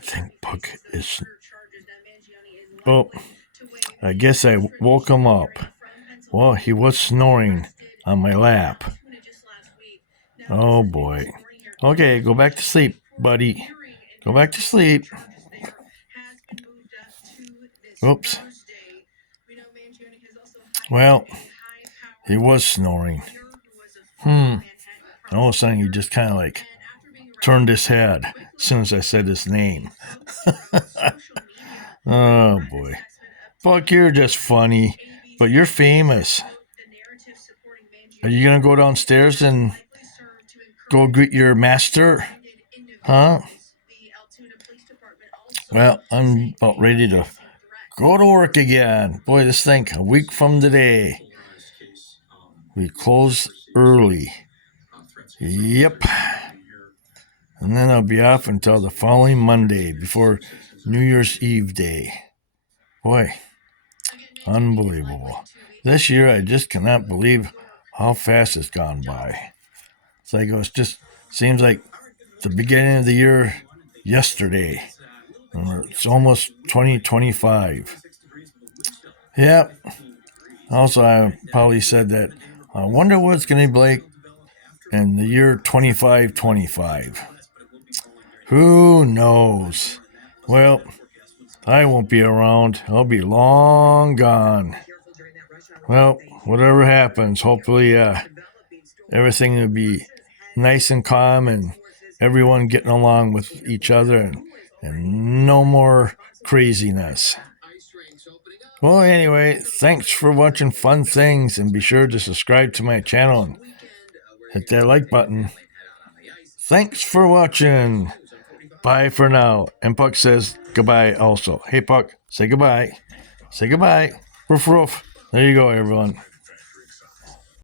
think Puck is. Oh, I guess I woke him up. Well, he was snoring on my lap. Oh boy. Okay, go back to sleep, buddy. Go back to sleep. Oops. Well, he was snoring. All of a sudden, he just kind of like turned his head as soon as I said his name. Oh boy. Fuck, you're just funny, but you're famous. Are you gonna go downstairs and go greet your master? Huh? Well, I'm about ready to go to work again. Boy, just think, a week from today, we close early. Yep. And then I'll be off until the following Monday before New Year's Eve day. Boy, unbelievable. This year, I just cannot believe how fast it's gone by. It's like it just seems like the beginning of the year yesterday. It's almost 2025. Yep. Also, I probably said that I wonder what it's going to be like in the year 2525. Who knows? Well, I won't be around. I'll be long gone. Well, whatever happens, hopefully everything will be nice and calm and everyone getting along with each other and no more craziness. Well, anyway, thanks for watching Fun Things, and be sure to subscribe to my channel and hit that like button. Thanks for watching. Bye for now. And Puck says goodbye also. Hey, Puck, say goodbye. Say goodbye. Roof, roof. There you go, everyone.